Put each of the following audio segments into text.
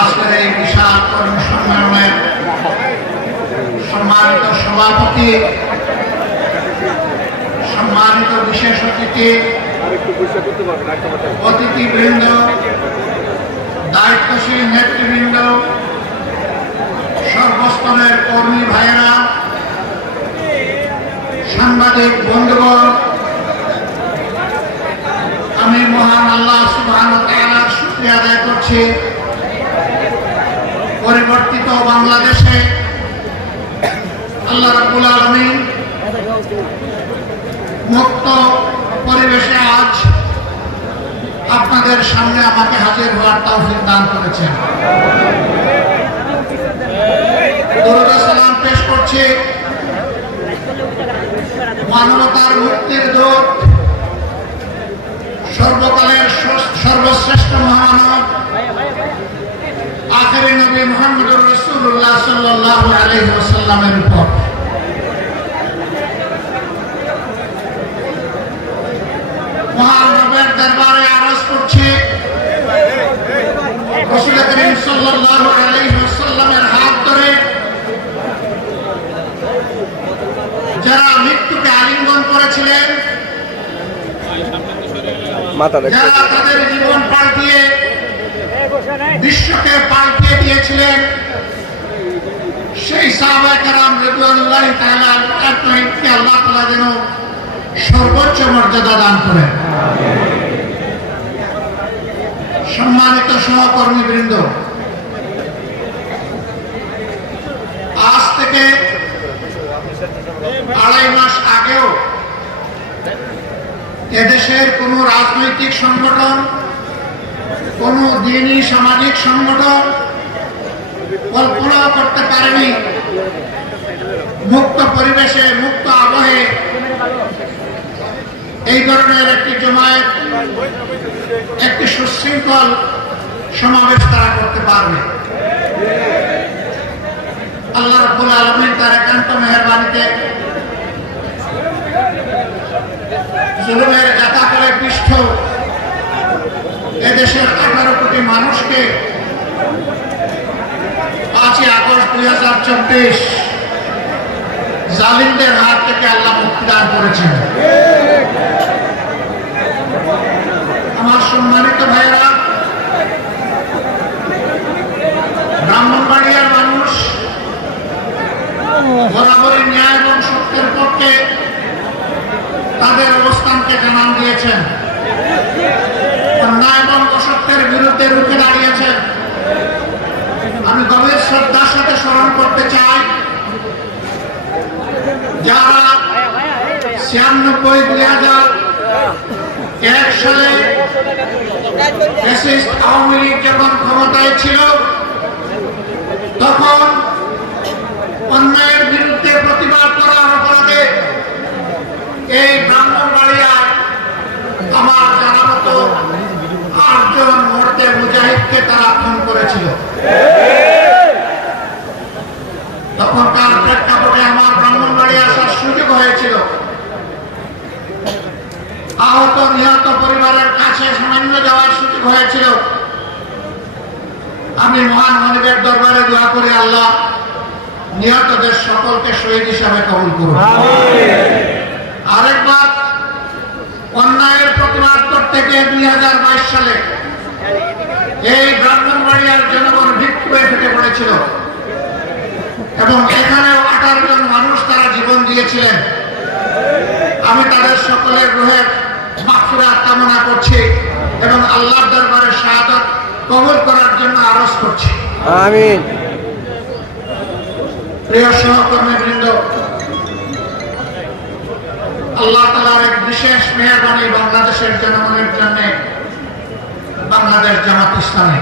আজকের এই বিশাল কর্মী সম্মেলনের সম্মানিত সভাপতি, সম্মানিত বিশেষ অতিথি, অতিথিবৃন্দ, দায়িত্বশীল নেতৃবৃন্দ, সর্বস্তরের কর্মী ভাইয়েরা, সাংবাদিক বন্ধুগণ, আমি মহান আল্লাহ সুবহানাহু ওয়া তাআলার শুকরিয়া আদায় করছি। পরিবর্তিত বাংলাদেশে আল্লাহ রাব্বুল আলামিন মুক্ত পরিবেশে আজ আপনাদের সামনে আমাকে হাজির হওয়ার তৌফিক দান করেছেন। দরুদ ও সালাম পেশ করছি মানবতার মুক্তির দূত, সর্বকালের সর্বশ্রেষ্ঠ মহামানব আখিরি নবী মুহাম্মদুর রাসূলুল্লাহ সাল্লাল্লাহু আলাইহি ওয়াসাল্লামের উপর। মহানবের দরবারে আরজ করছি রাসূল করিম সাল্লাল্লাহু আলাইহি ওয়াসাল্লামের হাত ধরে যারা মৃত্যুকে আলিঙ্গন করেছিলেন, যারা তাদের জীবন পাল্টিয়ে বিশ্বকে পাল্টিয়ে দিয়েছিলেন, সেই সাহাবায়ে কেরাম রিদওয়ানুল্লাহি তাআলা আলাইহিমকে আল্লাহ তাআলা যেন সর্বোচ্চ মর্যাদা দান করেন। সম্মানিত সহকর্মীবৃন্দ, আজ থেকে 2.5 মাস আগেও এদেশের কোন রাজনৈতিক সংগঠন, কোন দ্বীনি সামাজিক সংগঠন কল্পনা করতে পারেনি মুক্ত পরিবেশে, মুক্ত আবহে এই ধরনের একটি জমায়েত, একটি সুশৃঙ্খল সমাবেশ তারা করতে পারবে। আল্লাহ রাব্বুল আলামিন তার একান্ত মেহেরবানিতে জুলুমের জাতাকলে পৃষ্ঠ এদেশের 18 কোটি মানুষকে 5 আগস্ট 2024 জালিমদের হাত থেকে আল্লাহ মুক্তি দান করেছেন। আমার সম্মানিত ভাইয়েরা, ব্রাহ্মণবাড়িয়ার মানুষ বরাবরই ন্যায় এবং সত্যের পক্ষে তাদের অবস্থানকে জানান দিয়েছেন, অন্যায় এবং অসত্যের বিরুদ্ধে রুখে দাঁড়িয়েছেন। আমি গভীর শ্রদ্ধার সাথে স্মরণ করতে চাই যারা 96-2001 সালে ফ্যাসিস্ট আওয়ামী লীগ যখন ক্ষমতায় ছিল, তখন অন্যায়ের বিরুদ্ধে প্রতিবাদ করার অপরাধে এই ব্রাহ্মণবাড়িয়ায় আমার জানা মতো 8 জন মর্দে মুজাহিদকে তারা খুন করেছিল। তখনকার প্রেক্ষাপটে আমার ব্রাহ্মণবাড়ি আসার সুযোগ হয়েছিল। আহত নিহত পরিবারের কাছে সামান্য যাওয়ার সুযোগ হয়েছিল। আমি মহান মালিকের দরবারে দোয়া করি, আল্লাহ নিহতদের সকলকে শহীদ হিসাবে কবুল করুন। আরেকবার অন্যায়ের প্রতিবাদ করতে গিয়ে 2022 সালে এই ব্রাহ্মণবাড়িয়ার জনগণ বিক্ষোভে ফেটে পড়েছিল এবং এখানেও 18 জন মানুষ তারা জীবন দিয়েছিলেন। আমি তাদের সকলের রুহের মাগফিরাত কামনা করছি এবং আল্লাহর দরবারে শাহাদাত কবুল করার জন্য আরজ করছি। আমিন। প্রিয় সহকর্মীবৃন্দ, আল্লাহ তাআলার এক বিশেষ মেহেরবানি বাংলাদেশের জনগণের জন্য বাংলাদেশ জামাত ইসলামী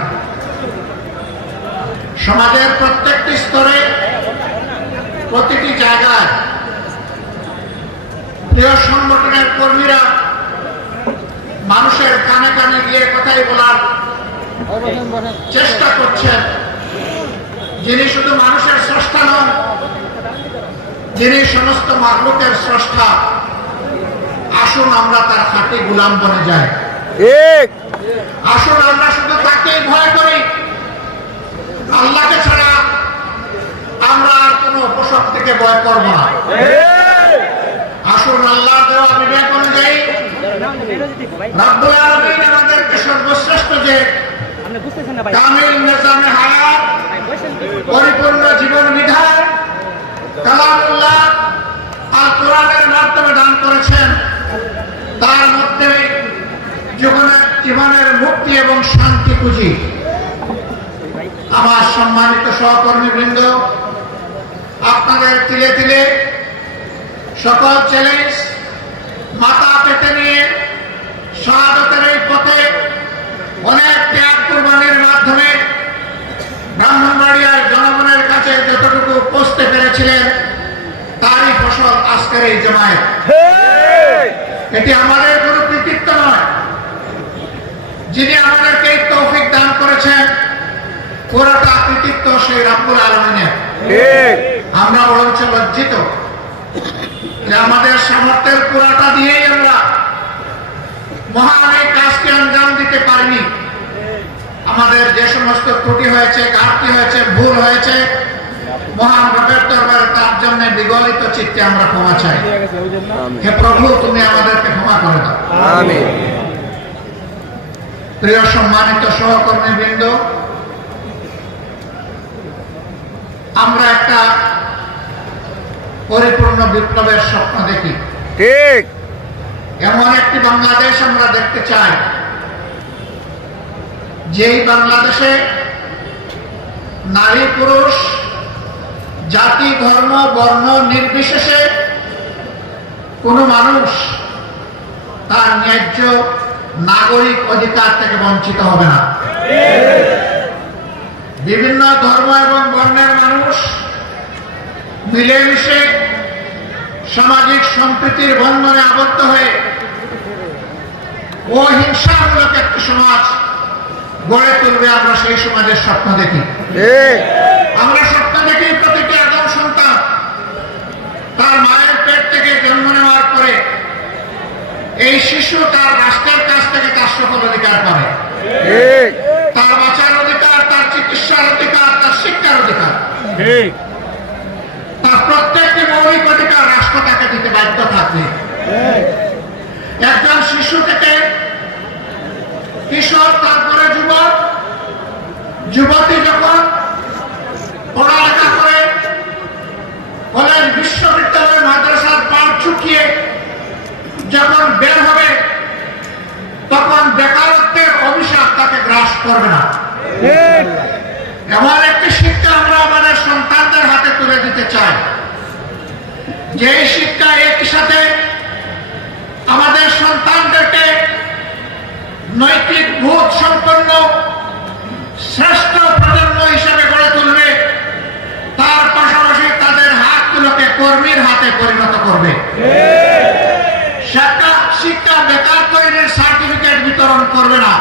সমাজের প্রত্যেকটি স্তরে, প্রতিটি জায়গায় প্রিয় সংগঠনের কর্মীরা মানুষের কানে কানে গিয়ে কথাই বলার চেষ্টা করছেন। যিনি শুধু মানুষের স্রষ্টা নন, যিনি সমস্ত মাখলুকের স্রষ্টা। আসুন আমরা তার খাঁটি গোলাম বনে যাই। আসুন আমরা শুধু তাকেই ভয় করি, অপব্যয় করব না। আসুন আল্লাহ দেওয়া বিবেক অনুযায়ী রব্বুল আলামিন আমাদেরকে সর্বশ্রেষ্ঠ যে কামিল নিজামে হায়াত, পরিপূর্ণ জীবন বিধান কালামুল্লাহ আল কোরআনের মাধ্যমে দান করেছেন, তার মধ্যে জীবনের মুক্তি এবং শান্তি খুঁজি। আমার সম্মানিত সহকর্মীবৃন্দ, আপনাদের তিলে তিলে সকল চ্যালেঞ্জ মাথা পেতে নিয়ে শাহাদাতের এই পথে অনেক ত্যাগ কুরবানির মাধ্যমে ব্রাহ্মণবাড়িয়ার জনগণের কাছে যতটুকু পৌঁছতে পেরেছিলেন, তারই ফসল আজকের এই জমায়েত। এটি আমাদের কোনো কৃতিত্ব নয়, যিনি আমাদেরকে এই তৌফিক দান করেছেন পুরোটা কৃতিত্ব সেই রব্বুল আলামিনের। আমরা বরঞ্চ লজ্জিত যে আমাদের সামর্থ্যের পুরাটা দিয়েই আমরা মহান এই কাজকে আঞ্জাম দিতে পারিনি। আমাদের যে সমস্ত ত্রুটি হয়েছে, ঘাটতি হয়েছে, ভুল হয়েছে, মহান রবের দরবারে তার জন্য বিগলিত চিত্তে আমরা ক্ষমা চাই। হে প্রভু, তুমি আমাদেরকে ক্ষমা করে দাও। আমিন। প্রিয় সম্মানিত সহকর্মীবৃন্দ, আমরা একটা পরিপূর্ণ বিপ্লবের স্বপ্ন দেখি। ঠিক এমন একটি বাংলাদেশ আমরা দেখতে চাই, যেই বাংলাদেশে নারী পুরুষ জাতি ধর্ম বর্ণ নির্বিশেষে কোনো মানুষ তার ন্যায্য নাগরিক অধিকার থেকে বঞ্চিত হবে না। বিভিন্ন ধর্ম এবং বর্ণের মানুষ মিলেমিশে সামাজিক সম্প্রীতির বন্ধনে আবদ্ধ হয়ে অহিংসামূলক একটি সমাজ গড়ে তুলবে। আমরা সেই সমাজের স্বপ্ন দেখি। আমরা স্বপ্ন দেখি প্রতিটি আদম সন্তান তার মায়ের পেট থেকে জন্ম নেওয়ার পরে এই শিশু তার রাষ্ট্রের কাছ থেকে তার সকল অধিকার পাবে। তার বাঁচার অধিকার, তার চিকিৎসার অধিকার, তার শিক্ষার অধিকার, তার প্রত্যেকটি মৌলিক অধিকার রাষ্ট্র তাকে দিতে বাধ্য থাকবে। একজন শিশু থেকে কিশোর, তারপরে যুবক, যুবতী যখন পড়ালেখা করে কলেজ বিশ্ববিদ্যালয় মাদ্রাসার পাঠ চুকিয়ে যখন বের হবে, তখন বেকারত্বের অভিশাপ তাকে গ্রাস করবে না। এমন একটি শিক্ষা আমরা আমাদের সন্তানদের হাতে তুলে দিতে চাই, যে শিক্ষা একই সাথে আমাদের সন্তানদেরকে নৈতিক বোধ সম্পন্ন শ্রেষ্ঠ প্রজন্ম হিসেবে গড়ে তুলবে, তার পাশাপাশি তাদের হাতগুলোকে কর্মীর হাতে পরিণত করবে। শিক্ষা বেকার তৈরির সার্টিফিকেট বিতরণ করবে না।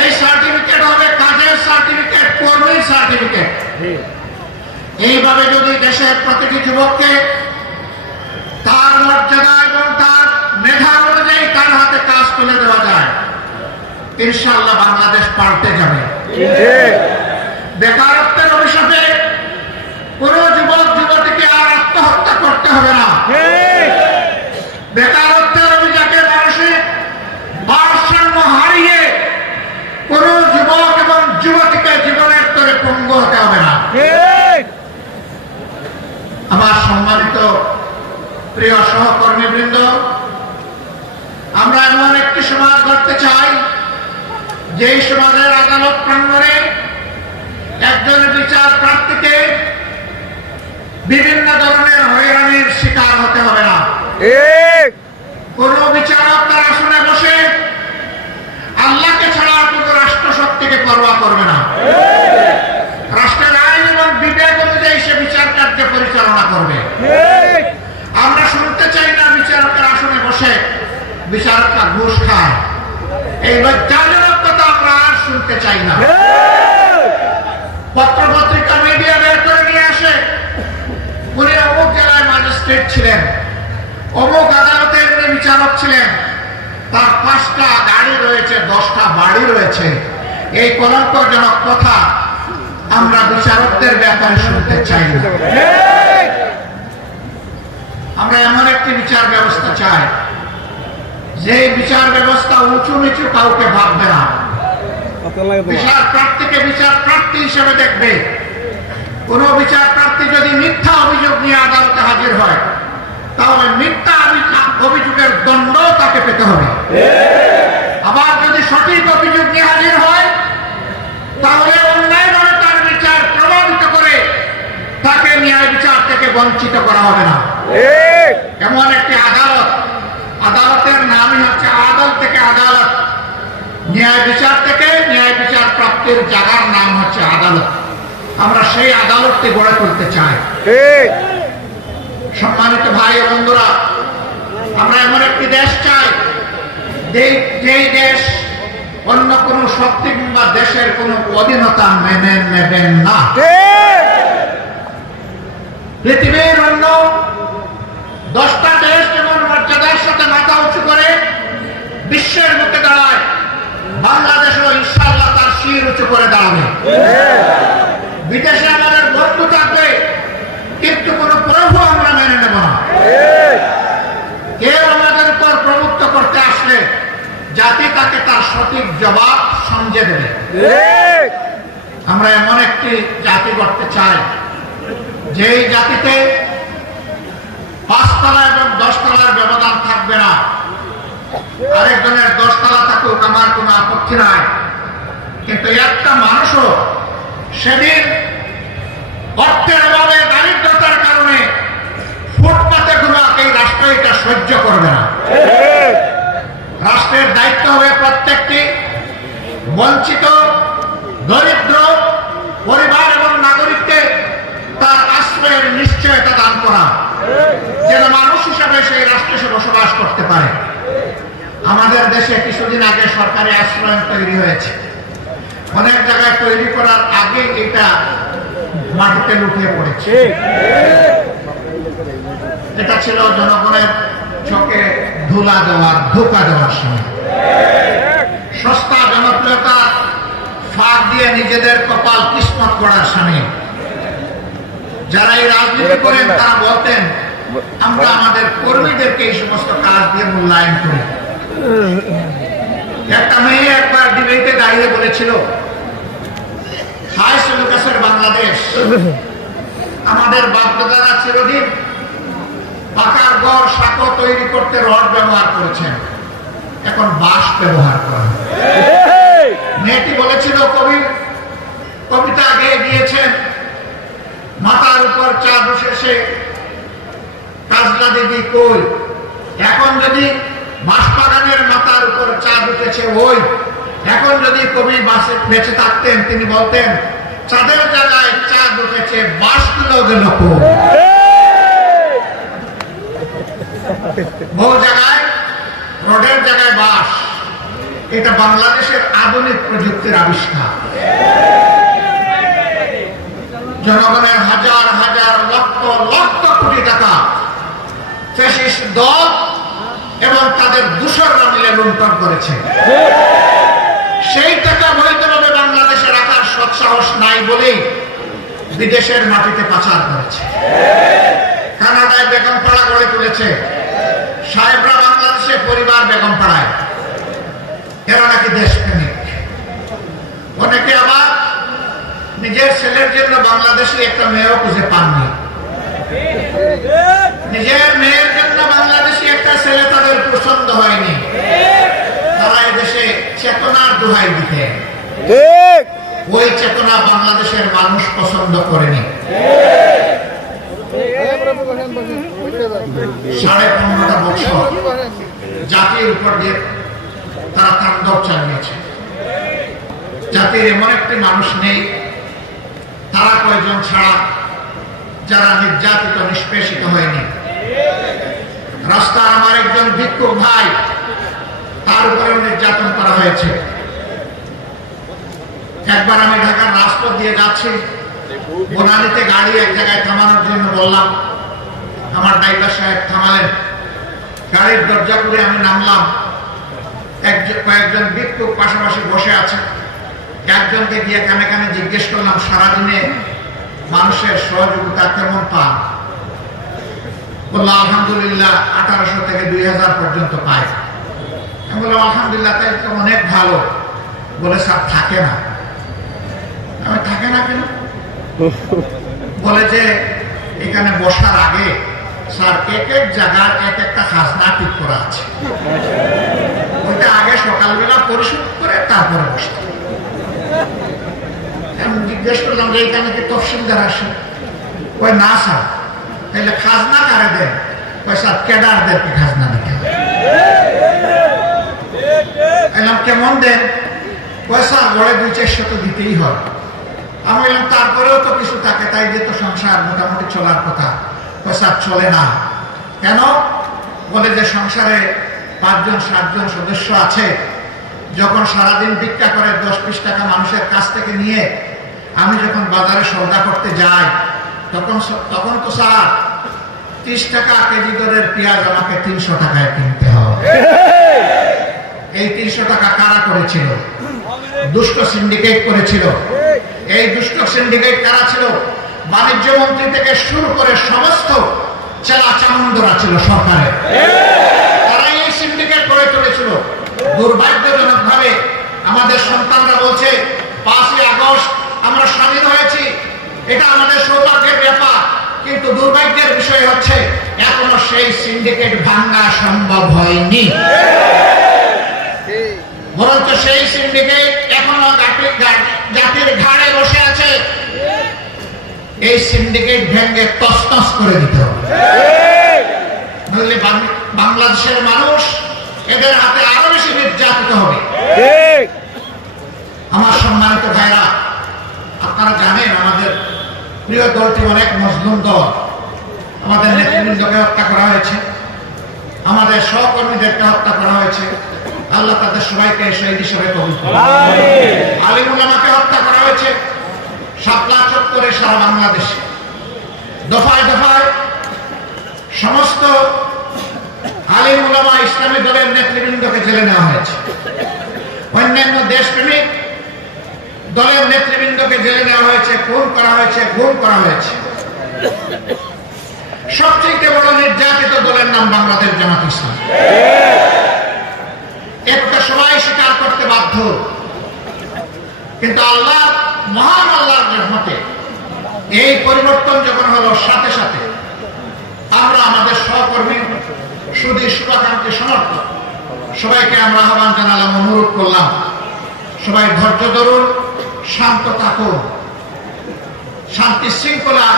এই সার্টিফিকেট হবে কাজের সার্টিফিকেট, কর্মীর সার্টিফিকেট। এইভাবে যদি দেশের প্রতিটি যুবককে তার মর্যাদা এবং তার মেধা অনুযায়ী তার হাতে কাজ তুলে দেওয়া যায়, ইনশাআল্লাহ বাংলাদেশ পাল্টে যাবে। বেকারত্বের অভিশাপে কোন যুবক যুবতীকে আর আত্মহত্যা করতে হবে না। বেকারত্বের অভিযোগে মানসিক ভারসাম্য হারিয়ে কোন যুবক এবং যুবতীকে জীবনের তরে পঙ্গু হতে হবে না। আমার সম্মানিত প্রিয় সহকর্মীবৃন্দ, আমরা এমন একটি সমাজ গড়তে চাই, যেই সমাজের আদালত প্রাঙ্গণে একজন বিচার প্রার্থীকে বিভিন্ন ধরনের হয়রানির শিকার হতে হবে না। কোন বিচারক তার আসনে বসে আল্লাহকে ছাড়া কোন রাষ্ট্র শক্তিকে পরোয়া করবে না। রাষ্ট্রের আইন এবং বিবেক অনুযায়ী সে বিচার কার্য পরিচালনা করবে। আমরা শুনতে চাই না বিচারকের আসনে বসে বিচারকরা ঘুষ খায়। এই লজ্জাজনক কথা আমরা আর শুনতে চাই না। পত্র পত্রিকা মিডিয়া বের করে নিয়ে আসে, উনি অমুক জেলায় ম্যাজিস্ট্রেট ছিলেন, অমুক আদালতের বিচারক ছিলেন, তার 5টা গাড়ি রয়েছে, 10টা বাড়ি রয়েছে। এই কলঙ্কজনক কথা আমরা বিচারকদের ব্যাপারে শুনতে চাই না। আমরা এমন একটি বিচার ব্যবস্থা চাই যে বিচার ব্যবস্থা উঁচু নিচু কাউকে ভাববে না, বিচার প্রার্থীকে বিচার প্রার্থী হিসেবে দেখবে। কোন বিচার প্রার্থী যদি মিথ্যা অভিযোগ নিয়ে আদালতে হাজির হয় তাহলে মিথ্যা অভিযোগের দণ্ড তাকে পেতে হবে। আবার যদি সঠিক অভিযোগ নিয়ে হাজির হয় তাহলে অন্যায়ভাবে তার বিচার প্রভাবিত করে তাকে ন্যায় বিচার থেকে বঞ্চিত করা হবে না। এমন একটি আদালত, আদালতের নামই হচ্ছে আদাল থেকে আদালত, ন্যায় বিচার থেকে ন্যায় বিচার প্রাপ্তির জায়গার নাম হচ্ছে আদালত। আমরা সেই আদালতকে গড়ে তুলতে চাই। সম্মানিত ভাই ও বন্ধুরা, আমরা এমন একটি দেশ চাই যেই দেশ অন্য কোন শক্তি কিংবা দেশের কোন অধীনতা মেনে নেবেন না। পৃথিবীর অন্য 10টা দেশ যেমন মর্যাদার সাথে মাথা উঁচু করে বিশ্বের মুখে দাঁড়ায়, বাংলাদেশও ইনশাআল্লাহ তার শির উঁচু করে দাঁড়াবে। বিদেশে আমাদের বন্ধু থাকবে কিন্তু কোন প্রভু আমরা মেনে নেব না। কেউ আমাদের উপর প্রভুত্ব করতে আসলে জাতি তাকে তার সঠিক জবাব সমঝে দেবে। আমরা এমন একটি জাতি গড়তে চাই যেই জাতিতে 5 তলা এবং 10 তলার ব্যবধান থাকবে না। আরেকজনের 10 তলা থাকুক, আমার কোনো আপত্তি নাই, কিন্তু একটা মানুষও সেদিন অর্থের অভাবে দারিদ্রতার কারণে ফুটপাতে ঘুমাক এই রাষ্ট্র এটা সহ্য করবে না। রাষ্ট্রের দায়িত্ব হবে প্রত্যেকটি বঞ্চিত দরিদ্র পরিবার এবং নাগরিককে তার আশ্রয়ের নিশ্চয়তা দান করা, যেন মানুষ হিসাবে সেই রাষ্ট্রে সে বসবাস করতে পারে। আমাদের দেশে কিছুদিন আগে সরকারি আশ্রয় তৈরি হয়েছে, অনেক জায়গায় তৈরি করার আগে এটা মাটিতে লুটিয়ে পড়েছে। এটা ছিল জনগণের চোখে ধুলা দেওয়ার, ধোঁকা দেওয়ার সময়। সস্তা জনপ্রিয়তার ফাঁক দিয়ে নিজেদের কপাল কিসমত করার সময় যারা এই রাজনীতি করেন তারা বলতেন আমরা আমাদের কর্মীদেরকে এই সমস্ত কাজ দিয়ে মূল্যায়ন করি। একটা মেয়ে একবার ডিবেটে দাঁড়িয়ে বলেছিল, হাই সেলুকাসের বাংলাদেশ, আমাদের বাপদাদারা চিরদিন পাকার ঘর সাঁকো তৈরি করতে রড ব্যবহার করেছেন, এখন বাঁশ ব্যবহার করেন। মেয়েটি বলেছিল কবিতা গেয়ে গিয়েছেন, মাথার উপর চাঁদ উঠেছে কাজলা দিদি কই, এখন যদি বাঁশবাগানের মাথার উপর চাঁদ উঠেছে ওই, এখন যদি কবি বেঁচে থাকতেন তিনি বলতেন চাঁদের জায়গায় চাঁদ উঠেছে, বাঁশগুলো গেল বহু জায়গায় রোডের জায়গায় বাঁশ। এটা বাংলাদেশের আধুনিক প্রযুক্তির আবিষ্কার। জনগণের হাজার হাজার লক্ষ লক্ষ কোটি টাকা ফ্যাসিস্ট দল এবং তাদের দূষররা মিলে লুণ্ঠন করেছে। সেই টাকা বৈধভাবে বাংলাদেশে রাখার সৎসাহস নাই বলেই বিদেশের মাটিতে পাচার করেছে। কানাডায় বেগমপাড়া গড়ে তুলেছে, সাহেবরা বাংলাদেশে পরিবার বেগমপাড়ায়, এরা নাকি দেশপ্রেমিক। অনেকে আবার নিজের ছেলের জন্য বাংলাদেশে একটা মেয়েও খুঁজে পাননি, নিজের মেয়ের জন্য বাংলাদেশে একটা ছেলে তাদের পছন্দ হয়নি, তারা এদেশে চেতনার দোহাই দিতে, ওই চেতনা বাংলাদেশের মানুষ পছন্দ করেনি। 15.5 বছর জাতির উপর দিয়ে তারা তাণ্ডব চালিয়েছে। জাতির এমন একটি মানুষ নেই, তারা কয়েকজন ছাড়া, যারা নির্যাতিত নিষ্পেষিত হয়নি। রাস্তার আমার একজন ভিক্ষুক ভাই, তার উপরেও নির্যাতন করা হয়েছে। একবার আমি ঢাকার রাজপথ দিয়ে যাচ্ছি, বনানীতে গাড়ি এক জায়গায় থামানোর জন্য বললাম, আমার ড্রাইভার সাহেব থামালেন, গাড়ির দরজা খুলে আমি নামলাম। কয়েকজন ভিক্ষুক পাশাপাশি বসে আছে। একজনকে গিয়ে কানে কানে জিজ্ঞেস করলাম, সারাদিনে মানুষের সহযোগিতা কেমন পান? বললো আলহামদুলিল্লাহ 1800 থেকে 2000 পর্যন্ত পায়। আমি বললাম আলহামদুলিল্লাহ, তাই তো অনেক ভালো। বলে স্যার থাকে না। আমি থাকে না কেন? বলে যে এখানে বসার আগে স্যার এক এক জায়গায় এক একটা খাজনা ঠিক করা আছে, ওইটা আগে সকালবেলা পরিশোধ করে তারপরে বসতে। আমি জিজ্ঞেস করলাম যে এখানে কি তফসিলদার আসে? কই না স্যার। তাহলে খাজনা কারে দেন? কই স্যার ক্যাডারদেরকে খাজনা দিতে হবে। কেমন দেন? কই স্যার গড়ে 200-400 তো দিতেই হয়। আমি বললাম তারপরেও তো কিছু থাকে, তাই যে তো সংসার মোটামুটি চলার কথা। কই স্যার চলে না। কেন? বলে যে সংসারে 5-7 সদস্য আছে, যখন সারাদিন ভিক্ষা করে 10-20 টাকা মানুষের কাছ থেকে নিয়ে আমি যখন বাজারে সওদা করতে যাই, তখন তো স্যার 30 টাকা কেজি দরের পেঁয়াজ আমাকে 300 টাকায় কিনতে হবে। এই 300 টাকা কারা করেছিল? দুষ্ট সিন্ডিকেট করেছিল। এই দুষ্ট সিন্ডিকেট কারা ছিল? বাণিজ্য মন্ত্রী থেকে শুরু করে সমস্ত চেলা চামুন্ডরা ছিল সরকারের। তারাই এই সিন্ডিকেট গড়ে তুলেছিল। দুর্ভাগ্যজনক ভাবে আমাদের সন্তানরা বলছে 5ই আগস্ট আমরা স্বাধীন হয়েছি, এটা আমাদের সৌভাগ্যের ব্যাপার। কিন্তু দুর্ভাগ্যের বিষয় হচ্ছে এখনো সেই সিন্ডিকেট ভাঙা সম্ভব হয়নি। বরঞ্চ সেই সিন্ডিকেট এখনো জাতির ঘাড়ে বসে আছে। এই সিন্ডিকেট ভেঙে তছনছ করে দিতে হবে, নইলে বাংলাদেশের মানুষ এদের হাতে আরো বেশি নির্যাতিত হবে। আমার সম্মানিত ভাইরা, আপনারা জানেন আমাদের প্রিয় দলটি অনেক মজলুম দল। আমাদের নেতৃবৃন্দকে হত্যা করা হয়েছে, আমাদের সহকর্মীদেরকে হত্যা করা হয়েছে। আল্লাহ তাদের সবাইকে শহীদ হিসেবে কবুল করুন। আলিম উলামাকে হত্যা করা হয়েছে শাপলা চত্বরে সারা বাংলাদেশে। দফায় দফায় সমস্ত আলিম উলামা ইসলামী দলের নেতৃবৃন্দকে জেলে নেওয়া হয়েছে। অন্যান্য দেশপ্রেমিক দলের নেতৃবৃন্দকে জেলে নেওয়া হয়েছে, খুন করা হয়েছে, গুম করা হয়েছে। সবচেয়ে বড় নির্যাতিত দলের নাম বাংলাদেশ জামাত ইসলাম। একটা সবাই স্বীকার করতে বাধ্য। কিন্তু আল্লাহ, মহান আল্লাহর রহমতে এই পরিবর্তন যখন হলো, সাথে সাথে আমরা আমাদের সহকর্মী সুধী শুভাকাঙ্ক্ষী সমর্থক সবাইকে আমরা আহ্বান জানালাম, অনুরোধ করলাম, সবাই ধৈর্য ধরুন, শান্ত থাকুন, শান্তি শৃঙ্খলা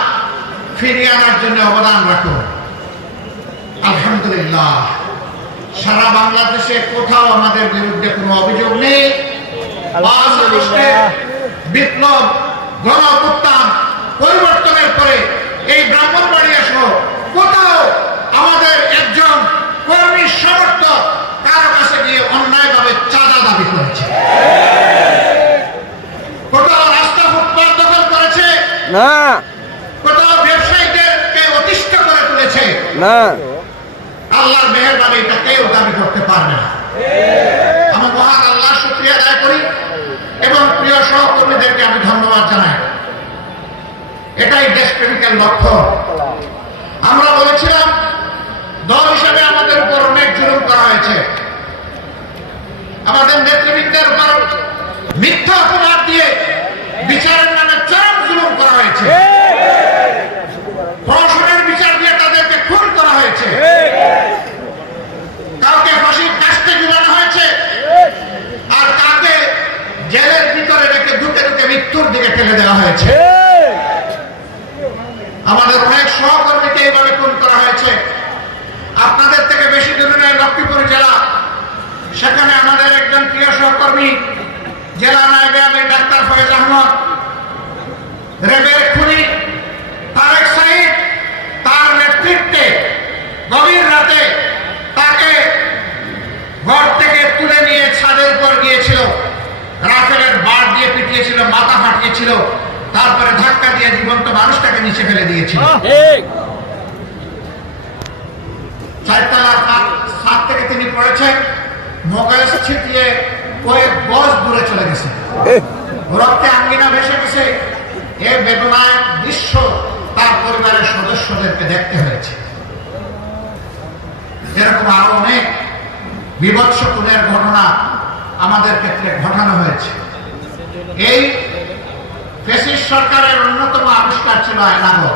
ফিরিয়ে আনার জন্য অবদান রাখুন। আলহামদুলিল্লাহ, সারা বাংলাদেশে কোথাও আমাদের বিরুদ্ধে কোনো অভিযোগ নেই। বিপ্লব, গণঅভ্যুত্থান, পরিবর্তনের পরে এই ব্রাহ্মণবাড়িয়া সহ কোথাও আমাদের একজন কর্মী সমর্থক কারো কাছে গিয়ে অন্যায়ভাবে চাঁদা দাবি করেছে, কোথাও রাস্তা ফুটপাত দখল করেছে না, কোথাও ব্যবসায়ীদেরকে অতিষ্ঠ করে তুলেছে না। আল্লাহর মেহেরবানি এটা কেউ দাবি করতে পারবে না। আমি মহান আল্লাহর শুকরিয়া আদায় করি এবং প্রিয় সহকর্মীদেরকে আমি ধন্যবাদ জানাই। এটাই দেশপ্রেমিকের লক্ষ্য। আমরা বলেছিলাম দল হিসেবে আমাদের উপর অনেক জুলুম করা হয়েছে, আমাদের নেতৃবৃন্দের উপর মিথ্যা অপবাদ দিয়ে বিচারের নামে চরম জুলুম করা হয়েছে, প্রশাসনের বিচার দিয়ে তাদেরকে খুন করা হয়েছে, কাউকে ফাঁসির কাস্তে ঝুলানো হয়েছে, আর কাউকে জেলের ভিতরে রেখে দুকে দুকে মৃত্যুর দিকে ঠেলে দেওয়া হয়েছে। আমাদের অনেক সহকর্মীকে এইভাবে খুন করা হয়েছে। আপনাদের থেকে বেশি দূরে নয়, লক্ষ্মীপুর জেলা, সেখানে আমাদের একজন প্রিয় সহকর্মী জেলা নায়েবে আমির ডাক্তার ফয়েজ আহমদ, রেবের খুনি তারেক সাইদ, তার নেতৃত্বে গভীর রাতে তাকে ঘর থেকে তুলে নিয়ে ছাদের উপর গিয়েছিল, রাফেলের বার দিয়ে পিটিয়েছিল, মাথা ফাটিয়েছিল, তারপরে ধাক্কা দিয়ে জীবন্ত মানুষটাকে নিচে ফেলে দিয়েছিল। 4তলার ছাদ থেকে তিনি পড়েছেন, মোবাইল ছিটিয়ে কয়েক গজ দূরে চলে গেছে, রক্তে আঙ্গিনা ভেসে গেছে। এ বেদনায় দৃশ্য তার পরিবারের সদস্যদেরকে দেখতে হয়েছে। এরকম আরো অনেক বিভৎস খুনের ঘটনা আমাদের ক্ষেত্রে ঘটানো হয়েছে। এই ফ্যাসিস্ট সরকারের অন্যতম আবিষ্কার ছিল আয়নাঘর।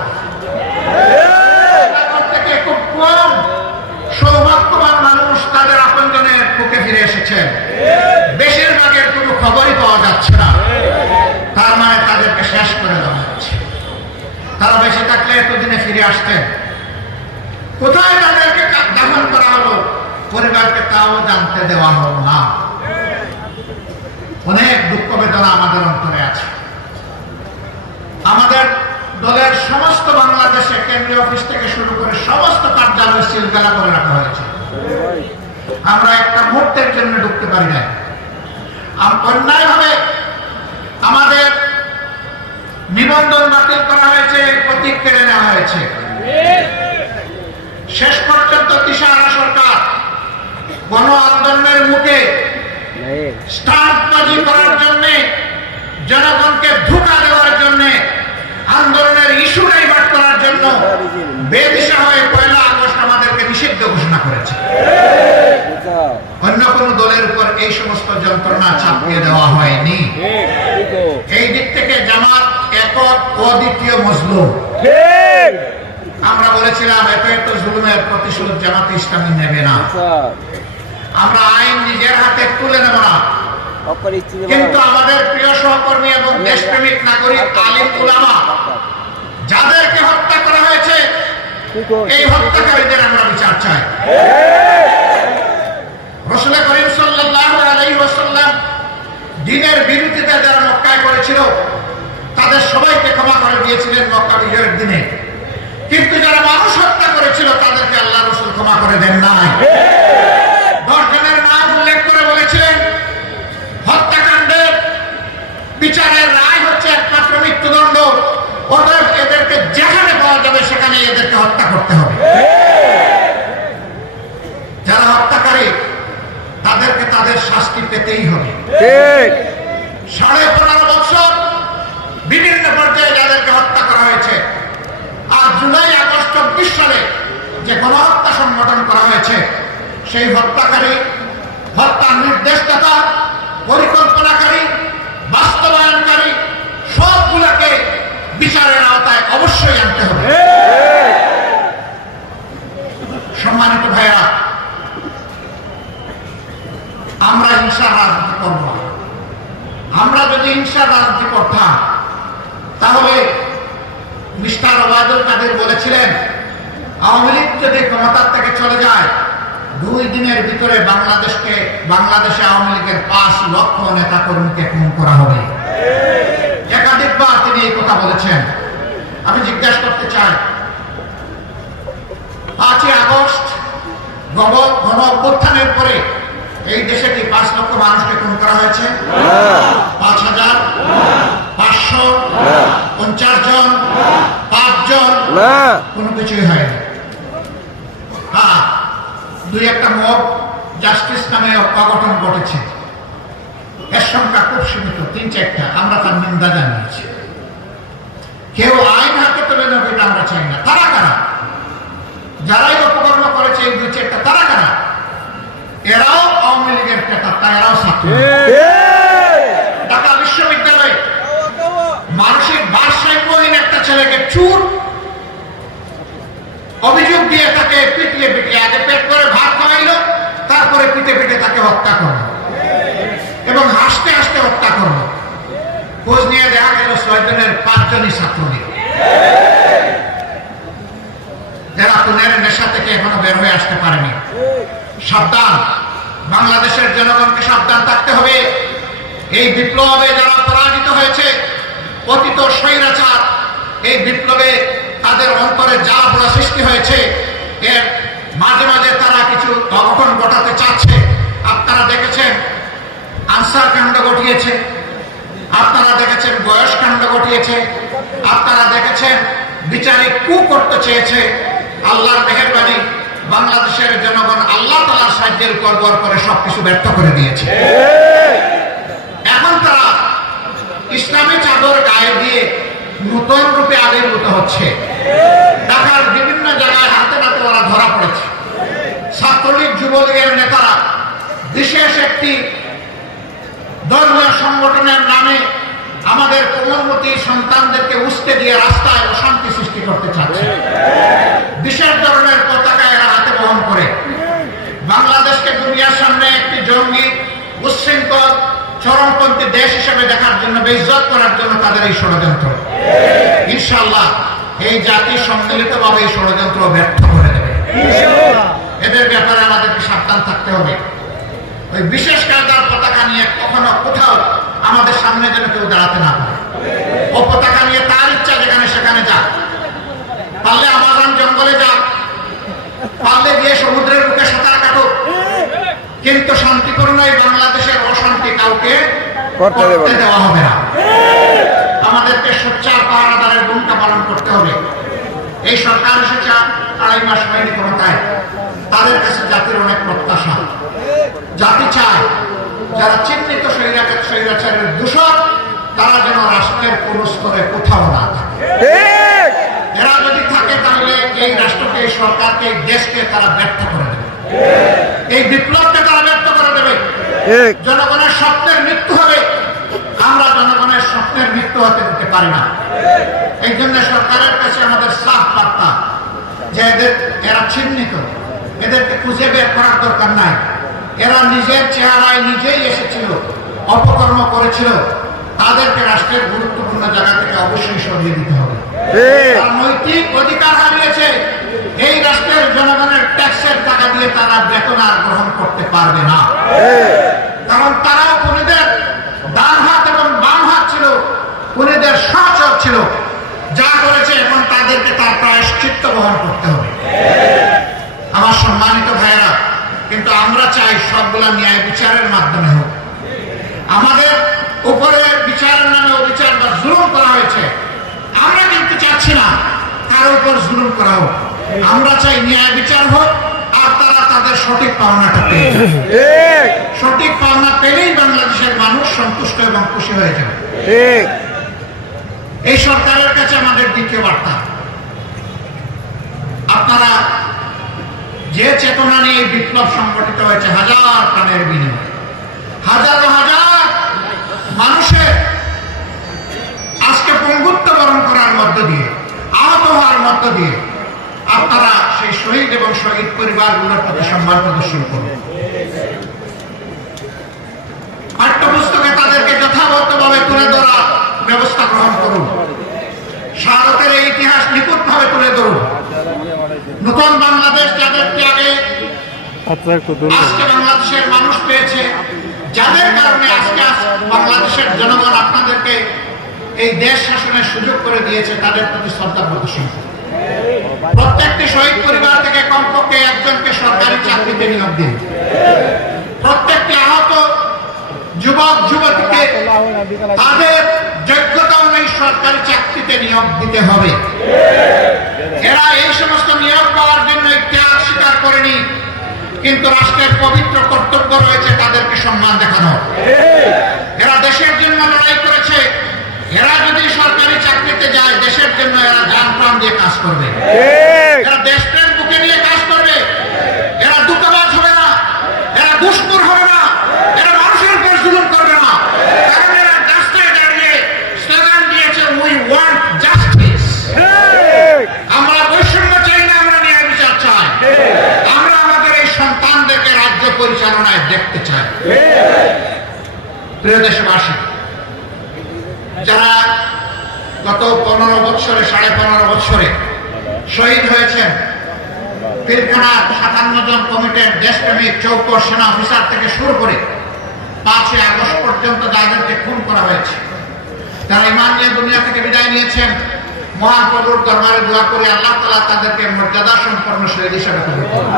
থেকে খুব কম সৌভাগ্যবান মানুষ তাদের আপনজনের বুকে ফিরে এসেছেন। বেশিরভাগের কোনো খবরই পাওয়া যাচ্ছে না। তার মানে তাদেরকে শেষ করে দেওয়া হচ্ছে। তারা বেঁচে থাকলে এতদিনে ফিরে আসতেন। কোথায় তাদেরকে দাফন করা হলো পরিবারকে তাও জানতে দেওয়া হলো না। অনেক দুঃখ বেদনা আমাদের অন্তরে আছে। আমাদের দলের সমস্ত বাংলাদেশে কেন্দ্রীয় অফিস থেকে শুরু করে সমস্ত কার্যালয় সিলগালা করে রাখা হয়েছে। আমরা একটা মুহূর্তের জন্য ঢুকতে পারি না। অন্যায়ভাবে আমাদের নিবন্ধন বাতিল করা হয়েছে, প্রতীক কেড়ে নেওয়া হয়েছে। শেষ পর্যন্ত দিশাহারা সরকার গণ আন্দোলনের মুখে স্টান্টবাজি করার জন্য, জনগণকে ধোঁকা দেওয়ার জন্য, আন্দোলনের ইস্যু ডাইভার্ট করার জন্য বেদিশা হয়ে 1 আগস্ট আমাদেরকে নিষিদ্ধ ঘোষণা করেছে। অন্য কোন দলের উপর এই সমস্ত যন্ত্রণা চাপিয়ে দেওয়া হয়নি। এই দিক থেকে জামাত একক অদ্বিতীয় মজলুম। আমরা বলেছিলাম এত জুলুমের প্রতিশোধ জামাত ইসলামী নেবে না। আমরা আইন নিজের হাতে তুলে নেব না। কিন্তু আমাদের প্রিয় সহকর্মী এবং দেশপ্রেমিক নাগরিক আলিম উলামা যাদেরকে হত্যা করা হয়েছে, এই হত্যাকারীদের আমরা বিচার চাই। রাসূল করিম সাল্লাল্লাহু আলাইহি ওয়াসাল্লাম দ্বীনের বিরোধিতা যারা মক্কায় করেছিল তাদের সবাইকে ক্ষমা করে দিয়েছিলেন মক্কা বিজয়ের দিনে। কিন্তু যারা মানুষ হত্যা করেছিল তাদেরকে আল্লাহ রাসূল ক্ষমা করে দেন নাই। 10 জনের নাম উল্লেখ করে বলেছিলেন হত্যাকাণ্ডের বিচারের রায় হচ্ছে একমাত্র মৃত্যুদণ্ড। অতএব এদেরকে যেখানে পাওয়া যাবে সেখানে এদেরকে হত্যা করতে হবে। যারা হত্যাকারী তাদেরকে তাদের শাস্তি পেতেই হবে। 15.5 বছর বিভিন্ন পর্যায়ে যাদেরকে হত্যা করা হয়েছে, আর জুলাই আগস্ট 24 সালে যে গণহত্যা সংগঠন করা হয়েছে, সেই হত্যাকারী, হত্যার নির্দেশদাতা, পরিকল্পনাকারী, বাস্তবায়নকারী সবগুলোকে বিচারের আওতায় অবশ্যই আনতে হবে। সম্মানিত ভাইরা, আমরা হিংসার রাজনীতি করব না। আমরা যদি হিংসার রাজনীতি করতাম তাহলে মিস্টার ওবায়দুল কাদের বলেছিলেন আওয়ামী লীগ যদি ক্ষমতার থেকে চলে যায় 2 দিনের ভিতরে বাংলাদেশে আওয়ামী লীগের 5 লক্ষ নেতা কর্মীকে খুন করা হবে। একাধিকবার তিনি এই কথা বলেছেন। আমি জিজ্ঞাসা করতে চাই, 5 আগস্ট গণ অভ্যুত্থানের পরে এই দেশে কি 5 লক্ষ মানুষকে খুন করা হয়েছে? 5,000, 500, 50 জন, 5 জন, কোনো কিছুই হয়নি। হ্যাঁ, 2-1টা মব জাস্টিস নামে অঘটন ঘটেছে। এর সংখ্যা খুব সীমিত, 3-4টা। আমরা তার নিন্দা জানিয়েছি। কেউ আইন হাতে তুলে নেবে এটা আমরা চাই না। তারা কারা? যারাই অপকর্ম করেছে এই 2-4টা, তারা কারা? এরাও আওয়ামী লীগের নেতা, এরাও ছাত্র। ঢাকা বিশ্ববিদ্যালয়ে মানসিক ভারসাম্যহীন একটা ছেলেকে চুর অভিযোগ দিয়ে তাকে পিটিয়ে আগে পেট করে ভাত খাওয়াইল, তারপরে পিটে তাকে হত্যা করল এবং হাসতে হাসতে হত্যা করল। খোঁজ নিয়ে দেখা গেল 6 জনের 5 জনই ছাত্রলীগ, যারা খুনের নেশা থেকে এখনো বের হয়ে আসতে পারেনি। সাবধান, বাংলাদেশের জনগণকে সাবধান থাকতে হবে। এই বিপ্লবে যারা পরাজিত হয়েছে, পতিত স্বৈরাচার, এই বিপ্লবে তাদের অন্তরে যা বড় সৃষ্টি হয়েছে, এর মাঝে মাঝে তারা কিছু অঘটন ঘটাতে চাচ্ছে। আপনারা দেখেছেন আনসার কাণ্ড ঘটিয়েছে, আপনারা দেখেছেন বয়স কাণ্ড ঘটিয়েছে, আপনারা দেখেছেন বিচারিক কু করতে চেয়েছে। আল্লাহর মেহেরবানি, বাংলাদেশের জনগণ আল্লাহ তাআলার সাহায্যের উপর ভর করে সবকিছু ব্যর্থ করে দিয়েছে। এখন তারা ইসলামী চাদর গায়ে দিয়ে নতুন রূপে আবির্ভূত হচ্ছে। ঢাকার বিভিন্ন জায়গায় হাতে নাতে ওরা ধরা পড়েছে। ছাত্র যুবলীগের নেতারা বিশেষ একটি ধর্মীয় সংগঠনের নামে আমাদের কোমলমতি সন্তানদেরকে উস্কে দিয়ে রাস্তায় অশান্তি সৃষ্টি করতে চাচ্ছে। বিশেষ ধরনের পতাকা এরা হাতে বহন করে বাংলাদেশকে দুনিয়ার সামনে একটি জঙ্গি উচ্ছৃঙ্খল চরমপন্থী দেশ হিসেবে দেখার জন্য, বেইজ্জত করার জন্য তাদের এই ষড়যন্ত্র। ইনশাআল্লাহ এই জাতি সম্মিলিতভাবে এই ষড়যন্ত্র ব্যর্থ করে দেবে। এদের ব্যাপারে আমাদেরকে সাবধান থাকতে হবে। ওই বিশেষ কায়দার পতাকা নিয়ে কখনো কোথাও আমাদের সামনে যেন কেউ দাঁড়াতে না পারে। ও পতাকা নিয়ে তার ইচ্ছা যেখানে সেখানে যাক, পারলে আমাজন জঙ্গলে যাক, পারলে গিয়ে সমুদ্রের বুকে সাঁতার কাটুক, কিন্তু শান্তিপূর্ণ এই বাংলাদেশের অশান্তি কাউকে করতে দেওয়া হবে না। আমাদেরকে সোচ্চার পাহারাদারের ভূমিকা পালন করতে হবে। এই সরকার এসেছে 2.5 মাস হয়নি ক্ষমতায়, তাদের কাছে জাতির অনেক প্রত্যাশা। জাতি চায় যারা চিহ্নিত স্বৈরাচারের দূষণ তারা যেন রাষ্ট্রের কোন স্তরে কোথাও না থাকে। এরা যদি থাকে তাহলে এই রাষ্ট্রকে, এই সরকারকে, এই দেশকে তারা ব্যর্থ করে দেবে, এই বিপ্লবকে তারা ব্যর্থ করে দেবে। জনগণের স্বপ্নের মৃত্যু হবে, আমরা জনগণের স্বপ্নের মৃত্যু হতে দিতে পারি না। এই জন্য সরকারের কাছে আমাদের সাফ বার্তা যে এরা চিহ্নিত, এদেরকে খুঁজে বের করার দরকার নাই। এরা নিজের চেহারায় নিজেই এসেছিল, অপকর্ম করেছিল, তাদেরকে রাষ্ট্রের গুরুত্বপূর্ণ জায়গা থেকে অবশ্যই সরিয়ে দিতে হবে। নৈতিক অধিকার হারিয়েছে, এই রাষ্ট্রের জনগণের ট্যাক্সের টাকা দিয়ে তারা বেতন আর গ্রহণ করতে পারবে না, কারণ তারাও খুনিদের ডান হাত এবং বাম হাত ছিল, খুনিদের সহচর ছিল। যা করেছে এখন তাদেরকে তার প্রায়শ্চিত্ত বহন করতে হবে। আমার সম্মানিত ভাইয়েরা, কিন্তু আমরা চাই সবগুলা ন্যায় বিচারের মাধ্যমে হোক। আমাদের উপরে বিচারের নামে অবিচার বা জুলুম করা হয়েছে, আমরা কিন্তু চাচ্ছি না তার উপর জুলুম করা হোক। আমরা চাই ন্যায় বিচার হোক, আর তারা তাদের সঠিক পাওনাটা পেয়ে যাবে। সঠিক পাওনা পেলেই বাংলাদেশের মানুষ সন্তুষ্ট এবং খুশি হয়ে যাবে। এই সরকারের কাছে আমাদের দ্বিতীয় বার্তা, আপনারা যে চেতনা নিয়ে বিপ্লব সংগঠিত হয়েছে, হাজার প্রাণের বিনিময়ে, হাজার হাজার মানুষের আজকে পঙ্গুত্ব বরণ করার মধ্য দিয়ে, আহত হওয়ার মধ্য দিয়ে আপনারা সেই শহীদ এবং শহীদ পরিবারগুলোর প্রতি সম্মান প্রদর্শন করুন। পাঠ্যপুস্তকে তাদেরকে যথাযথভাবে তুলে ধরার ব্যবস্থা গ্রহণ করুন। ভারতের এই ইতিহাস নিখুঁতভাবে তুলে ধরুন। নতুন বাংলাদেশ যাদের ত্যাগে আজকে বাংলাদেশের মানুষ পেয়েছে, যাদের কারণে আজকে বাংলাদেশের জনগণ আপনাদেরকে এই দেশ শাসনের সুযোগ করে দিয়েছে, তাদের প্রতি শ্রদ্ধা প্রদর্শন করুন। প্রত্যেকটি শহীদ পরিবার থেকে কমপক্ষে একজনকে সরকারি চাকরিতে নিয়োগ দিন। প্রত্যেকটি আহত যুবক যুবতীকে তাদের যোগ্যতা অনুযায়ী সরকারি চাকরিতে নিয়োগ দিতে হবে। এরা এই সমস্ত নিয়োগ পাওয়ার জন্য ত্যাগ স্বীকার করেনি, কিন্তু রাষ্ট্রের পবিত্র কর্তব্য রয়েছে তাদেরকে সম্মান দেখানো। এরা দেশের জন্য লড়াই করেছে, এরা যদি সরকারি চাকরিতে যায় দেশের জন্য এরা জান প্রাণ দিয়ে কাজ করবে, এরা দেশপ্রেম বুকে নিয়ে কাজ করবে। এরা দুঃখবাজ হবে না, এরা দুষ্কর হবে না, এরা মানুষের উপর জুলুম করবে না, কারণ এরা রাস্তায় দাঁড়িয়ে স্লোগান দিয়েছে, উই ওয়ান্ট জাস্টিস। আমরা বৈষম্য চাই না, আমরা ন্যায় বিচার চাই। আমরা আমাদের এই সন্তানদেরকে রাজ্য পরিচালনায় দেখতে চাই। প্রিয় দেশবাসী, যারা গত 15 বছরে 15.5 বছরে শহীদ হয়েছেন, পিলখানার 57 জন কমিটির দেশপ্রেমিক চৌকস সেনা অফিসার থেকে শুরু করে 5 আগস্ট পর্যন্ত যাদেরকে খুন করা হয়েছে, তারা ইমান নিয়ে দুনিয়া থেকে বিদায় নিয়েছেন। মহাপ্রভুর দরবারে দোয়া করে আল্লাহ তাআলা তাদেরকে মর্যাদা সম্পন্ন শহীদ হিসেবে কবুল করুন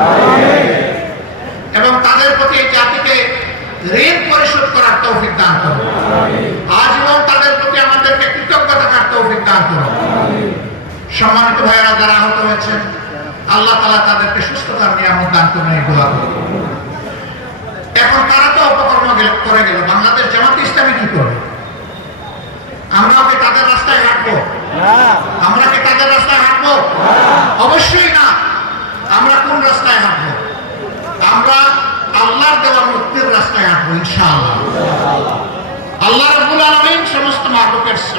এবং তাদের প্রতি এই জাতিকে ঋণ পরিশোধ করার তৌফিক দান করুন। আজীবন তাদের প্রতি আমাদেরকে কৃতজ্ঞ থাকার তৌফিক দান করুন। সম্মানিত ভাইয়েরা, যারা আহত হয়েছেন, আল্লাহ তাআলা তাদেরকে সুস্থতার নিয়ামত দান করুন, এই দোয়া করুন। এখন তারা তো অপকর্ম করে গেল, বাংলাদেশ জামাত ইসলামী কি করবে? আমরাও কি তাদের রাস্তায় হাঁটবো? আমরা কি তাদের রাস্তায় হাঁটবো? অবশ্যই না। আমরা কোন রাস্তায় হাঁটবো? আমরা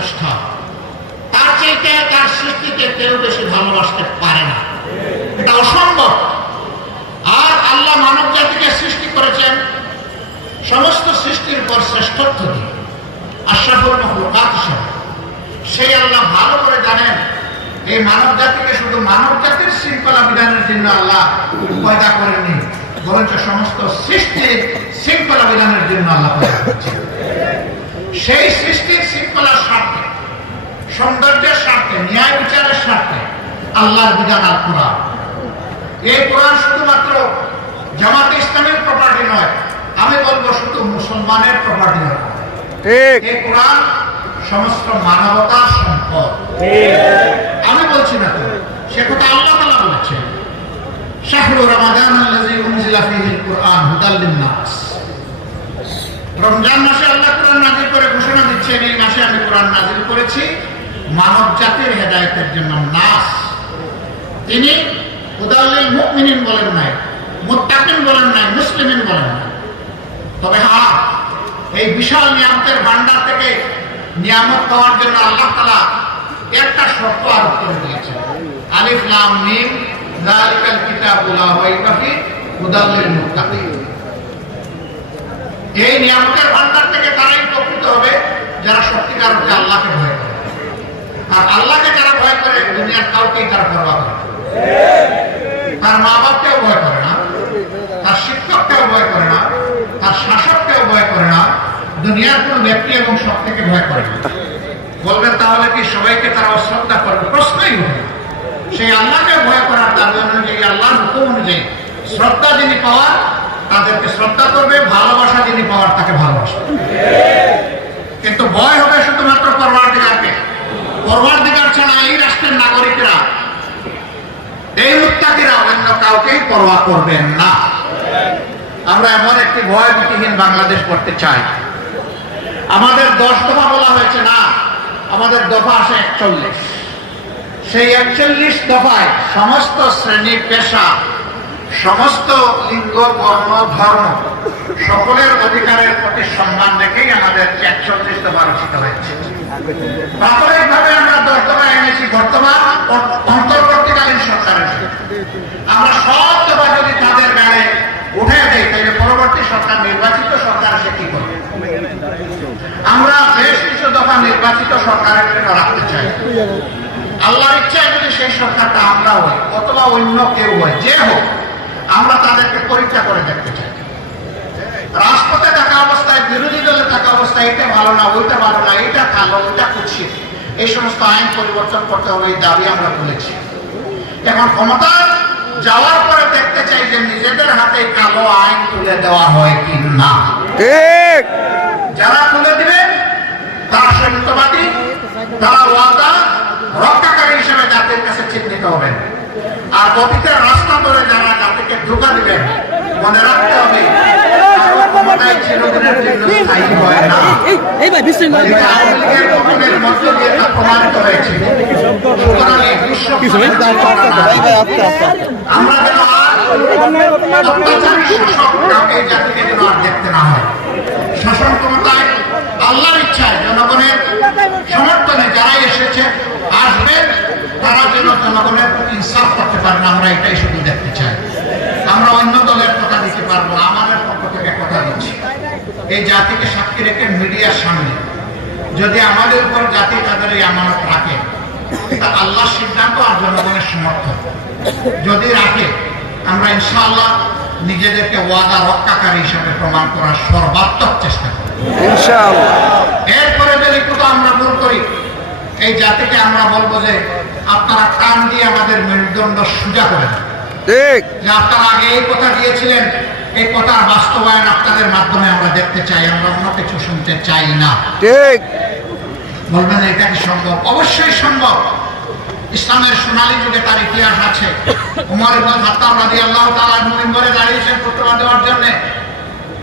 স্রষ্টা, তার চাইতে তার সৃষ্টিকে কেউ বেশি ভালোবাসতে পারে না, এটা অসম্ভব। আর আল্লাহ মানব জাতিকে সৃষ্টি করেছেন সমস্ত সৃষ্টির পর শ্রেষ্ঠত্ব দিয়ে, আশরাফুল মাখলুকাত হিসেবে। সেই আল্লাহ ভালো করে জানেন এই মানব জাতিকে শুধু মানব জাতির শৃঙ্খলা বিধানের জন্য আল্লাহ পয়দা করেননি, বরঞ্চ সমস্ত সৃষ্টির শৃঙ্খলা বিধানের জন্য আল্লাহ পয়দা করেছেন। সেই সৃষ্টির শৃঙ্খলার স্বার্থে, সৌন্দর্যের স্বার্থে, ন্যায় বিচারের স্বার্থে আল্লাহর বিধান আর কোরআন। এই কোরআন শুধুমাত্র জামাতে ইসলামের প্রপার্টি নয়, আমি বলবো শুধু মুসলমানের প্রপার্টি নয়। এই কোরআন সমস্ত মানবতার সম্পদ। আমি বলছি না তো, সে কথা আল্লাহ তাআলা বলেছেন, শাহরু রমাদান আল্লাযী উনজিলা ফীহিল কুরআন হুদাল লিন-নাস। রমজান মাসে আল্লাহ কোরআন নাযিল করে ঘোষণা দিচ্ছেন, এই মাসে আমি কোরআন নাযিল করেছি মানব জাতির হেদায়েতের জন্য। নাস, তিনি হুদাল লিল মুমিনিন বলেন নাই, মুত্তাকিন বলেন নাই, মুসলিমিন বলেন নাই। তবে হ্যাঁ, এই বিশাল নিয়ামতের ভান্ডার থেকে নিয়ামত পাওয়ার জন্য আল্লাহ তাআলা একটা শর্ত আরোপ করে দিয়েছেন, আলিফ লাম মিম যালিকাল কিতাবু লা রাইবা ফীহি হুদাল লিল মুত্তাকিন। এই নিয়ামতের ভান্ডার থেকে তারাই উপকৃত হবে যারা সত্যিকার অর্থে আল্লাহকে ভয় করে। আর আল্লাহকে যারা ভয় করে, দুনিয়ার কাউকেই তারা পরোয়া করে না। তার মা বাপকেও ভয় করে না, তার শিক্ষককেও ভয় করে না, তার শাসককেও ভয় করে না, দুনিয়ার কোন ব্যক্তি এবং শক্তিকে ভয় করে না। বলবেন তাহলে কি সবাইকে তারা অশ্রদ্ধা করবে? প্রশ্নই উঠে না। সেই আল্লাহকে ভয় করার, তার অনুযায়ী আল্লাহর হুকুম অনুযায়ী শ্রদ্ধা যিনি পাওয়ার তাদেরকে শ্রদ্ধা করবে, ভালোবাসা যিনি পাওয়ার তাকে ভালোবাসবে। কিন্তু ভয় হবে শুধুমাত্র পরওয়ারদিগারকে। পরওয়ারদিগার ছাড়া এই রাষ্ট্রের নাগরিকরা, এই মুত্তাকিরা অন্য কাউকেই পরোয়া করবেন না। আমরা এমন একটি ভয় ভীতিহীন বাংলাদেশ করতে চাই। আমাদের 10 দফা বলা হয়েছে না, আমাদের দফা আসে 41। সেই 41 দফায় সমস্ত শ্রেণী পেশা, সমস্ত লিঙ্গ, বর্ণ, ধর্ম সকলের অধিকারের প্রতি সম্মান রেখেই আমাদের 41 দফা রচিত হয়েছে। প্রাথমিকভাবে আমরা 10 দফা এনেছি বর্তমান অন্তর্বর্তীকালীন সরকারের। আমরা সব দফা যদি তাদের গায়ে উঠে দেয়, তাহলে পরবর্তী সরকার, নির্বাচিত সরকার সে কি করবে? আমরা বেশ কিছু দফা নির্বাচিত সরকারের জন্য রাখতে চাই। আল্লাহর ইচ্ছায় যদি সেই সরকারটা আমরা হই অথবা অন্য কেউ হয়, যে হোক, আমরা তাদেরকে পরীক্ষা করে দেখতে চাই। রাজপথে থাকা অবস্থায়, বিরোধী দলে থাকা অবস্থায় এটা ভালো না, ওইটা ভালো না, এটা কালো, ওইটা কুৎসিত, এই সমস্ত আইন পরিবর্তন করতে হবে, এই দাবি আমরা তুলেছি। এখন ক্ষমতা যাওয়ার পরে দেখতে চাই যে নিজেদের হাতে কালো আইন তুলে দেওয়া হয় কি না। ঠিক, যারা তুলে দিবে তারা সত্যবাদী, তারা ওয়াদা রক্ষাকারী হিসেবে জাতির কাছে চিহ্নিত হবেন। আর অতীতের রাস্তা ধরে যারা জাতিকে ধোঁকা দিবেন, মনে রাখতে হবে ক্ষমতায় চিরদিনের জন্য স্থায়ী হয় না। আওয়ামী লীগের পতনের মধ্য দিয়ে তা প্রমাণিত হয়েছে। সুতরাং এই বিশ্ব আমরা যেন আর অত্যাচারী শাসক কাউকে জাতিকে যেন আর দেখতে না হয়। শাসন ক্ষমতায় আল্লাহর ইচ্ছায়, জনগণের সমর্থনে যারাই এসেছে, আসবেন, তারা যেন জনগণের প্রতি ইনসাফ করতে পারেন, আমরা এটাই শুধু দেখতে চাই। আমরা অন্য দলের কথা দিতে পারবো না, আমাদের পক্ষ থেকে কথা দিচ্ছি। এই জাতিকে সাক্ষী রেখে মিডিয়ার সামনে যদি আমাদের উপর জাতি তাদের এই আমানত রাখে, এটা আল্লাহর সিদ্ধান্ত আর জনগণের সমর্থন যদি রাখে, আমরা ইনশাআল্লাহ নিজেদেরকে ওয়াদা রক্ষাকারী হিসেবে প্রমাণ করার সর্বাত্মক চেষ্টা করি ইনশাআল্লাহ। এরপরে যদি কোথাও আমরা ভুল করি, এই জাতিকে আমরা বলবো যে আপনারা কান দিয়ে আমাদের মেরুদণ্ড সোজা করে দেন। ঠিক, যে আপনারা আগে এই কথা দিয়েছিলেন, এই কথার বাস্তবায়ন আপনাদের মাধ্যমে আমরা দেখতে চাই, আমরা অন্য কিছু শুনতে চাই না। ঠিক, বলবেন এটা কি সম্ভব? অবশ্যই সম্ভব। ইসলামের সোনালী যুগে তার ইতিহাস আছে। উমর ইবনে খাত্তাব রাদিয়াল্লাহু তাআলা মিম্বরে দাঁড়িয়েছেন ফতোয়া দেওয়ার জন্য।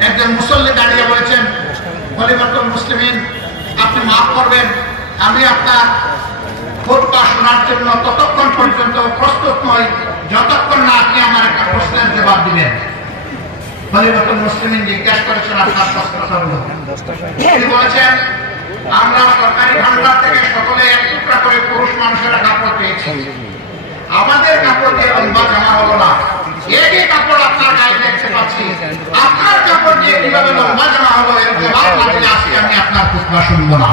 একজন মুসল্লি দাঁড়িয়ে বলেছেন, খলিফাতুল মুসলিমিন, আপনি মাফ করবেন, আমি আপনার খুতবা শোনার জন্য ততক্ষণ পর্যন্ত প্রস্তুত নই যতক্ষণ না আপনি আমার একটা প্রশ্নের জবাব দিবেন। খলিফাতুল মুসলিমিন জিজ্ঞাসা করেছেন, আপনার প্রশ্নটা হলো? তিনি বলেছেন, আমরা সরকারি ভান্ডার থেকে সকলে এক টুকরা করে পুরুষ মানুষেরা কাপড় পেয়েছি। আমাদের কাপড় দিয়ে লম্বা জামা হলো না, একই কাপড় আপনার গায়ে দেখতে পাচ্ছি, আপনার কাপড় দিয়ে কিভাবে লম্বা জামা হলো এর জবাব লাগলে আজকে আমি আপনার খুতবা শুনবো না।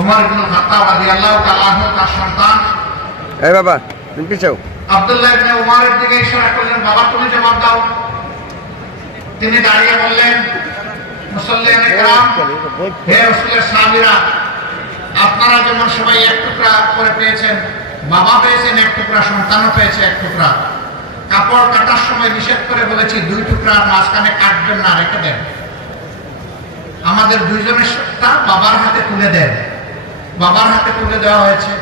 ওমর ইবনে খাত্তাব রাদিয়াল্লাহু তাআলা আনহু তার সন্তান এই বাবা তুমি পিছাও আব্দুল্লাহ ইবনে উমরের দিকে ইশারা করলেন, বাবা তুমি জবাব দাও। তিনি দাঁড়িয়ে বললেন, মুসল্লিয়ানে কেরাম, হে রাসূলের সাহাবীরা, আপনারা যেমন সবাই এক টুকরা করে পেয়েছেন, বাবা পেয়েছেন এক টুকরা, সন্তানও পেয়েছে এক টুকরা। কাপড় কাটার সময় নিষেধ করে বলেছি 2 টুকরার মাঝখানে কাটবেন না, রেখে দেন। আমাদের দুইজনের বাবার হাতে তুলে দেন। বাবার হাতে তুলে দেওয়া হয়েছে।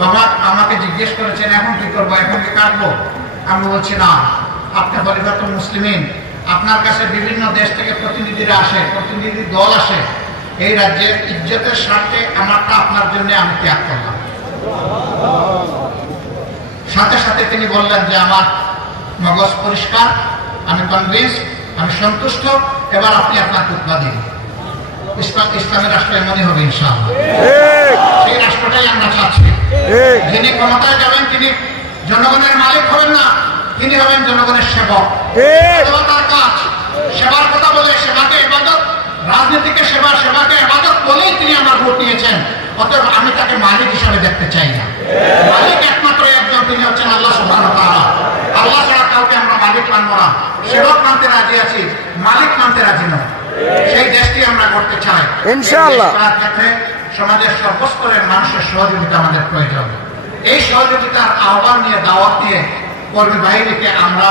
বাবা আমাকে জিজ্ঞেস করেছেন এখন কি করবো, এখন কি কাটবো? আমি বলছি না, আপনি খলিফাতুল মুসলিমিন, আপনার কাছে বিভিন্ন দেশ থেকে প্রতিনিধিরা আসে, প্রতিনিধি দল আসে, এই রাজ্যের ইজ্জতের স্বার্থে আমারটা আপনার জন্য আমি ত্যাগ করলাম। সাথে সাথে তিনি বললেন যে আমার মগজ পরিষ্কার, আমি কনভিন্স, আমি সন্তুষ্ট, এবার আপনি আপনার খুতবা দিন। ইসলামের রাষ্ট্র এমনই হবে ইনশাআল্লাহ। সেই রাষ্ট্রটাই আমরা চাচ্ছি। যিনি ক্ষমতায় যাবেন তিনি জনগণের মালিক হবেন না, তিনি হবেন জনগণের সেবক। তার কাজ সেবার কথা বলে, সেবাকে ইবাদত, রাজনীতিকে সেবা, সেবাকে ইবাদত বলেই তিনি আমার ভোট নিয়েছেন। অতএব আমি তাকে মালিক হিসাবে দেখতে চাই না। মালিক একমাত্র একজন, তিনি হচ্ছেন আল্লাহ সুবহানাহু ওয়া তাআলা। আল্লাহ ছাড়া কাউকে আমরা মালিক মানব না। সেবক মানতে রাজি আছি, মালিক মানতে রাজি নয়। সেই দেশটি আমরা করতে চাই ইনশাআল্লাহ। সমাজের সর্বস্তরের মানুষের সহযোগিতা আমাদের প্রয়োজন। এই সহযোগিতার আহ্বান নিয়ে, দাওয়াত দিয়ে কর্মী বাহিনীকে আমরা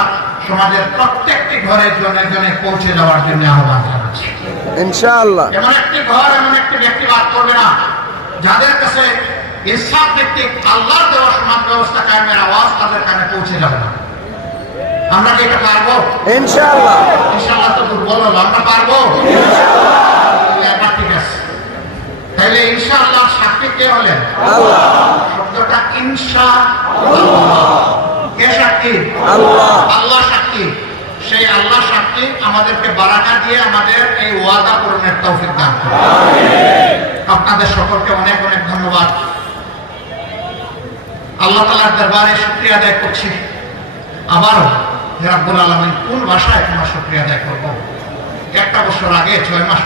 সমাজের প্রত্যেকটি ঘরে জনে জনে পৌঁছে যাওয়ার জন্য আহ্বান জানাচ্ছি ইনশাআল্লাহ। এমন একটি ঘর, এমন একটি ব্যক্তি বাদ করবে না যাদের কাছে ইনসাফ ভিত্তিক আল্লাহর দেওয়া সমাজ ব্যবস্থা কায়েমের আওয়াজ তাদের কানে পৌঁছে যাবে না। আমরা কি এটা পারবো ইনশাআল্লাহ? ইনশাআল্লাহ তো দুর্বল হলো, আমরা পারবো ইনশাআল্লাহ। ঠিক আছে, তাহলে ইনশাআল্লাহ সাক্ষী কে হলেন? আল্লাহ। শব্দটা ইনশাআল্লাহ, কে সাক্ষী? আল্লাহ। আল্লাহ সাক্ষী। সেই আল্লাহ সাক্ষী আমাদেরকে বারাকা দিয়ে আমাদের এই ওয়াদা পূরণের তৌফিক দান করুন। আপনাদের সকলকে অনেক অনেক ধন্যবাদ। আল্লাহ তাআলার দরবারে শুকরিয়া আদায় করছি। আবারও রাব্বুল আলামিন কোন ভাষায় তোমার শুকরিয়া আদায় করব? 1 বছর আগে, 6 মাস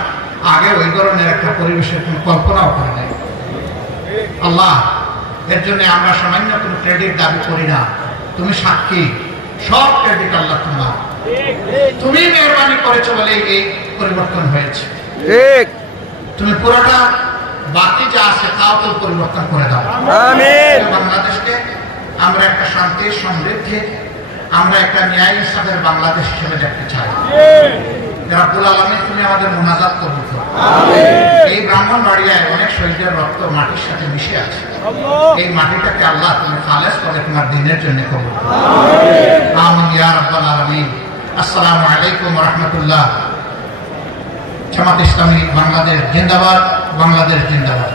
আগে ওই ধরনের একটা পরিবেশের কোনো কল্পনাও করে নাই। আল্লাহ, এর জন্য আমরা সামান্য কোনো ক্রেডিট দাবি করি না। তুমি সাক্ষী, সব ক্রেডিট আল্লাহ তোমার। তুমি মেহরবানি করেছো বলে এই পরিবর্তন হয়েছে। তুমি পুরোটা বাকি যা আছে তাও তো পরিবর্তন করে দাও। আমিন। বাংলাদেশকে আমরা একটা শান্তি, সমৃদ্ধি, আমরা একটা ন্যায় ইনসাফের বাংলাদেশ হিসেবে দেখতে চাই। রাব্বুল আলামিন, তুমি আমাদের মুনাজাত কবুল করো। এই ব্রাহ্মণবাড়িয়ায় অনেক শহীদের রক্ত মাটির সাথে মিশে আছে। এই মাটিটাকে আল্লাহ তুমি খালেস করে তোমার দ্বীনের জন্য কবুল করো। আমিন ইয়া রাব্বাল আলামিন। আসসালামু আলাইকুম ওয়া রাহমাতুল্লাহ। জামাত ইসলামী বাংলাদেশ জিন্দাবাদ, বাংলাদেশ জিন্দাবাদ।